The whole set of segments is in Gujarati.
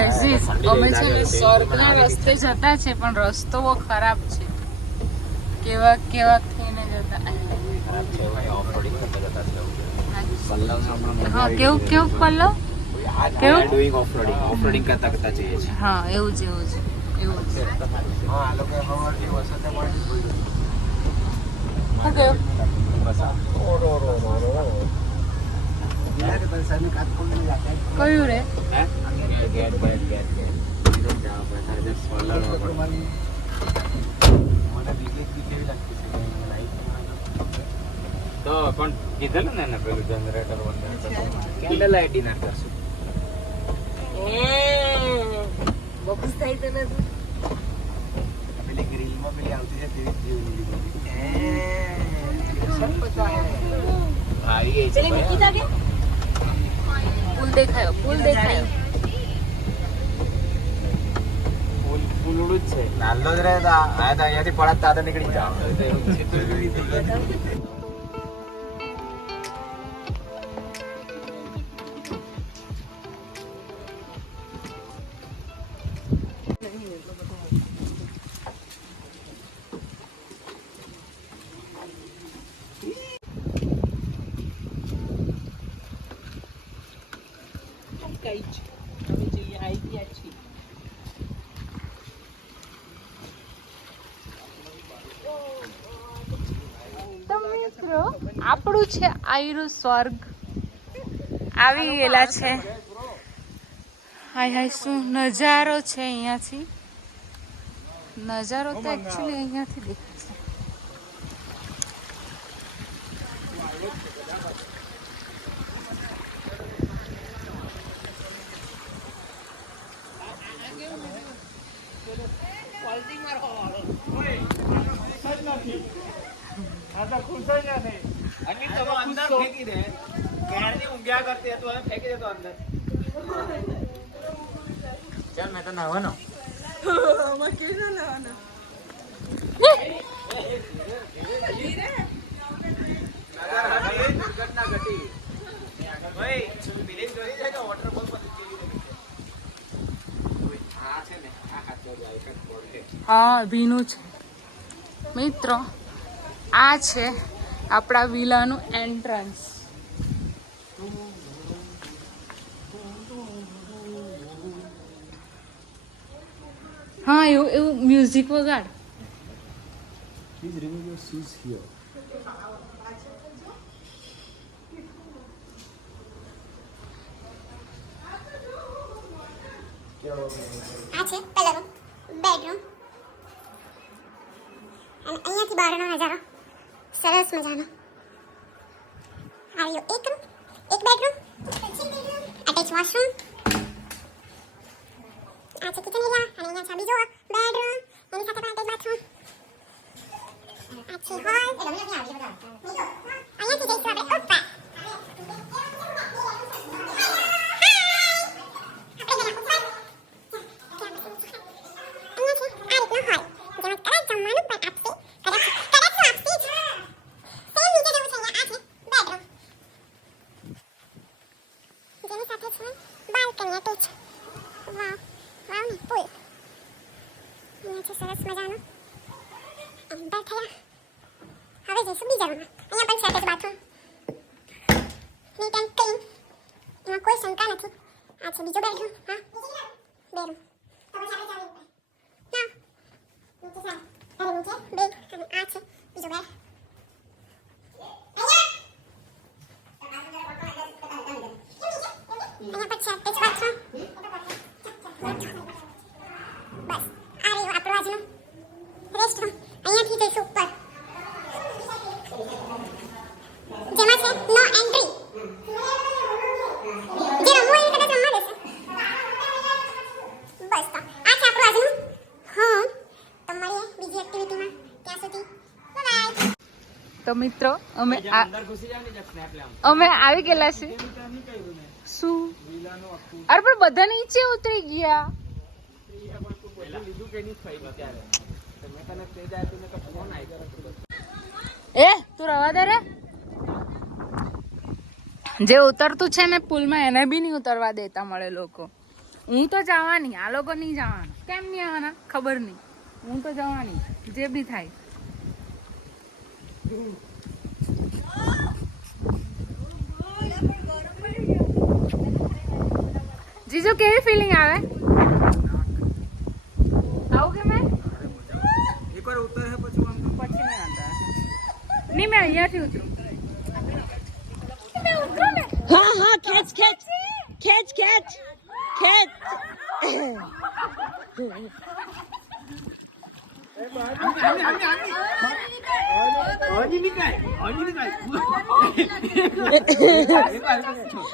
એઝીઝ અમે છે ને સ્વર્ગના રસ્તે જતા છે પણ રસ્તો બહુ ખરાબ છે. કેવા કેવા થઈને જતા. હા કેવું કેવું પલ્લવ કેવું ડુઈંગ ઓફરોડિંગ કરતા કરતા જઈએ છીએ. હા એવું જ એવું જ એવું જ. હા આ લોકો હવારથી વસતે મળી ગયું. શું કેવું કયું રે તો પણ કીધેલું ને પેલું જનરેટર કેન્ડલ લાઇટ ડિનર કરશું. બબૂસ થાય તો નથી. પેલી ગ્રીલમાં પેલી આવતી છે તેવી જ જેવી ભારી છે. પુલ દેખાયો પુલ દેખાયો. ફૂલડું જ છે. નાનો જ રહે તો અહીંયાથી પડત તાતો નીકળી જાવ. આપણું છે આયરું સ્વર્ગ. આવી ગયેલા છે. હાય હાય શું નજારો છે અહીંયાથી. નજારો તો એકચ્યુઅલી અહીંયાથી દેખાય છે. અંદર ફેંકી દે કેળની ઊંઘ્યા કરતી હતું અને ફેંકી દેતો અંદર. ચાલ મેં તો નાવાનો દુર્ઘટના ઘટી. ભાઈ ફિલિંગ જોઈ જાય તો વોટરફોલ પર આ છે ને આ હાથ પડે. હા ભીનું છે મિત્રો. આ છે આપણા વિલાનું એન્ટ્રન્સ. હા એવું એવું music વગાડ. Please remove your shoes here. આ છે પહેલો રૂમ બેડરૂમ અને અહીંયાથી બહારનો નજારો સરસ મજાનો. આવ્યો એક રૂમ એક બેડરૂમ અટેચ વોશરૂમ. આ છે કિચન એરિયા અને અહીંયા છે બીજો બેડરૂમ એની સાથે પણ અટેચ બાથરૂમ. આ છે હોલ. અહીંયાથી જઈશું આપણે ઉપર. સરસ મજાનો એન્ટર થયા. હવે જઈશું બીજા રૂમમાં. અહીંયા પણ છે બાથરૂમ નીટ એન્ડ ક્લીન. એમાં કોઈ શંકા નથી. આ છે બીજો બેડરૂમ. હા બે રૂમ. નીચે બેડ અને આ છે બીજો બેડ. અહીંયા પણ છે અટેચ બાથરૂમ. બસ આ રહ્યું આપણું આજનું રેસ્ટરૂમ. અહીંયાથી જઈશું ઉપર જેમાં છે નો એન્ટ્રી. જે રમવું એ કદાચ રમવા દેશે. બસ તો આ છે આપણું આજનું હોમ. તો મળીએ બીજી એક્ટિવિટીમાં. ત્યાં સુધી બાય. તો મિત્રો અમે અંદર ઘુસી જાવ ને સ્નેપ લે. અમે આવી ગયેલા છે. શું અરે પણ બધા નીચે ઉતરી ગયા. એ તું રવા દે રે. જે ઉતરતું છે ને પુલમાં એને બી નહીં ઉતરવા દેતા મળે લોકો. હું તો જવાની, આ લોકો નહીં જવાના. કેમ નહીં આવવાના ખબર નહીં, હું તો જવાની જે બી થાય. જીજુ કેવી ફિલિંગ આવે? આવું કે મેં એકવાર ઉતરે પછી નહીં આવતા. નહીં, મેં અહીંયાથી ઉતરું. हाँ हाँ खेच खेच खेच खेच खेच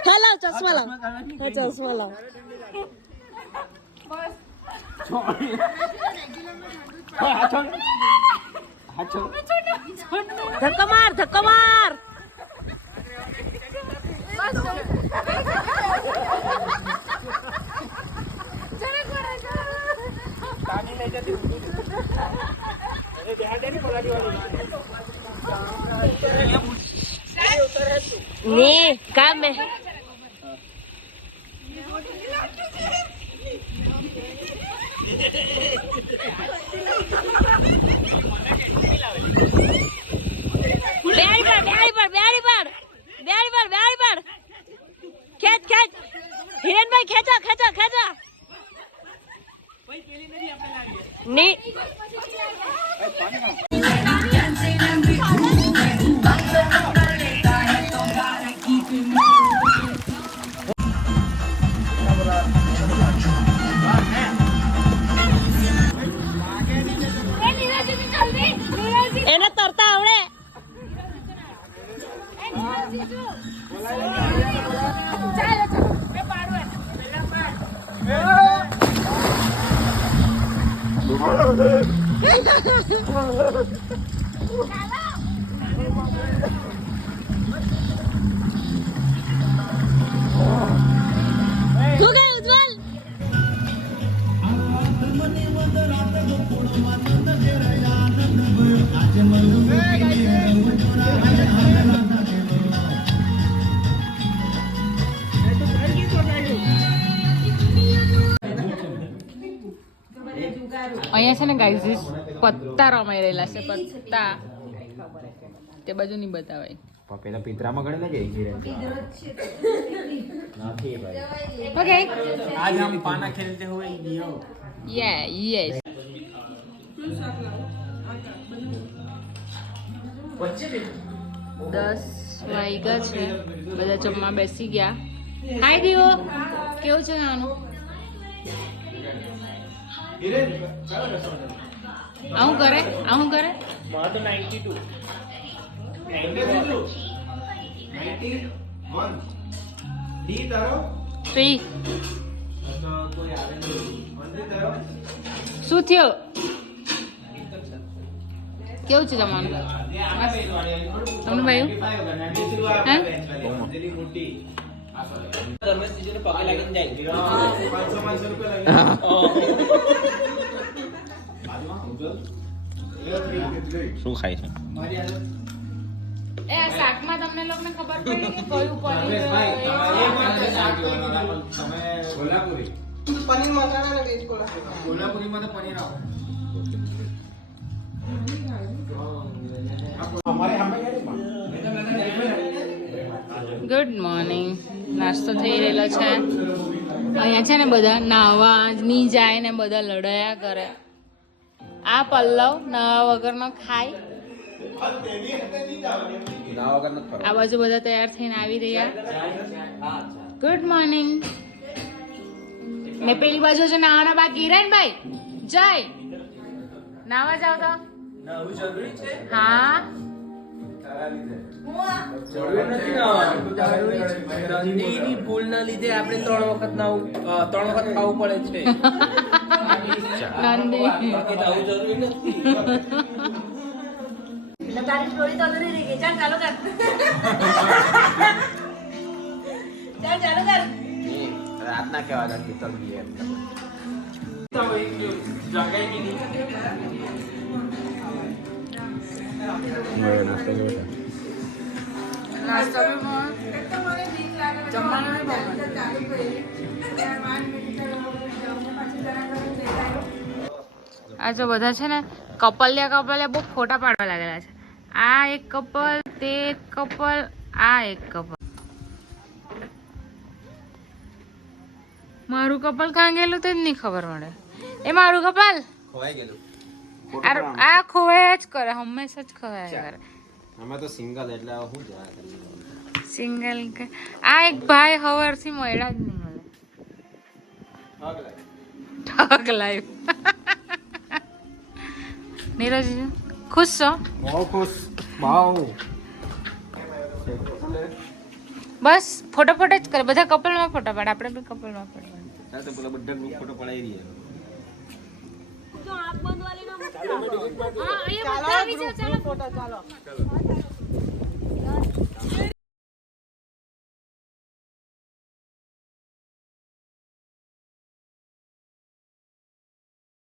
हेलो चश्मा लाओ चश्मा लाओ धक्का मार नहीं काम है बेड़ी पर खेच खेच हिरेन भाई खेचा खेचा खेचा नहीं એને તરતા આવડે તું ગઈ ઉજ્જવલ અહીંયા છે ને ગાઈઝ પત્તા રમાઈ રહેલા છે. પત્તા તે બાજુ નહીં બતાવાય. પેલા પિતરામાં ગણેલા કે નથી ભાઈ. ઓકે, आज हम पाना खेलते हुए लियो યસ. દસ વાગ્યા છે, બધા જમવા બેસી ગયા. હાય દીવો, કેવું છે આનું? આવું કરે માર તો 92 91 ડી તારો પી. તો કોઈ આવે નહીં 100 તારો શું થયું? કેવું છે જમવાનું? તમને ભાઈ મોટી શું ખાય છે? એ આ શાકમાં તમને લોકોને ખબર પડી કે કયું પનીર? કોલ્હાપુરી પનીર મસાલા ને વેજ કોલ્હાપુરી કોલ્હાપુરીમાં તો પનીર આવે. Good morning. નાસ્તો થઈ રહેલો છે. અહીંયા છે ને બધા નાવા નહીં જાય ને બધા લડાયા કરે. આ પલ્લવ નાવા વગરનો ખાય. આ બાજુ બધા તૈયાર થઈને આવી રહ્યા. Good morning. ને પેલી બાજુ છે નાવાના બાકી. હિરેનભાઈ જય નાવા જાવ તો. હા ભૂલ ના લીધે આપણે 3 વખત ખાવું પડે છે. નંદી આવું જરૂરી નથી. તારી સ્ટોરી તો અધૂરી રહી ગઈ. ચાલ ચાલુ કર. ચાલુ કર. રાતના કેવા હતા પિત્તળ બી એમ નાસ્તો બી જમવાનું આ જો બધા છે ને કપલિયા બહુ ફોટા પાડવા લાગેલા છે. આ એક કપલ, તે એક કપલ, આ એક કપલ. મારું કપલ કાં ગયેલું તે જ નહીં ખબર મળે. એ મારું કપલ ખોવાઈ ગયેલું. આ ખોવાયા જ કરે, હંમેશા જ ખોવાયા કરે. અમે તો સિંગલ એટલે હું જાય સિંગલ આ એક ભાઈ હવારથી મળ્યા જ નહીં મળે. ઠગ લાઈવ. નીરજ ખુશ છો? બહુ ખુશ બહુ. બસ ફોટો જ કરે બધા. કપલમાં ફોટો પાડે, આપણે બી કપલમાં ફોટો પાડે. તો પેલા બધા ગ્રુપ ફોટો પડાવી રહીએ. હા અહીંયા બધા આવી જાઓ, ચાલો.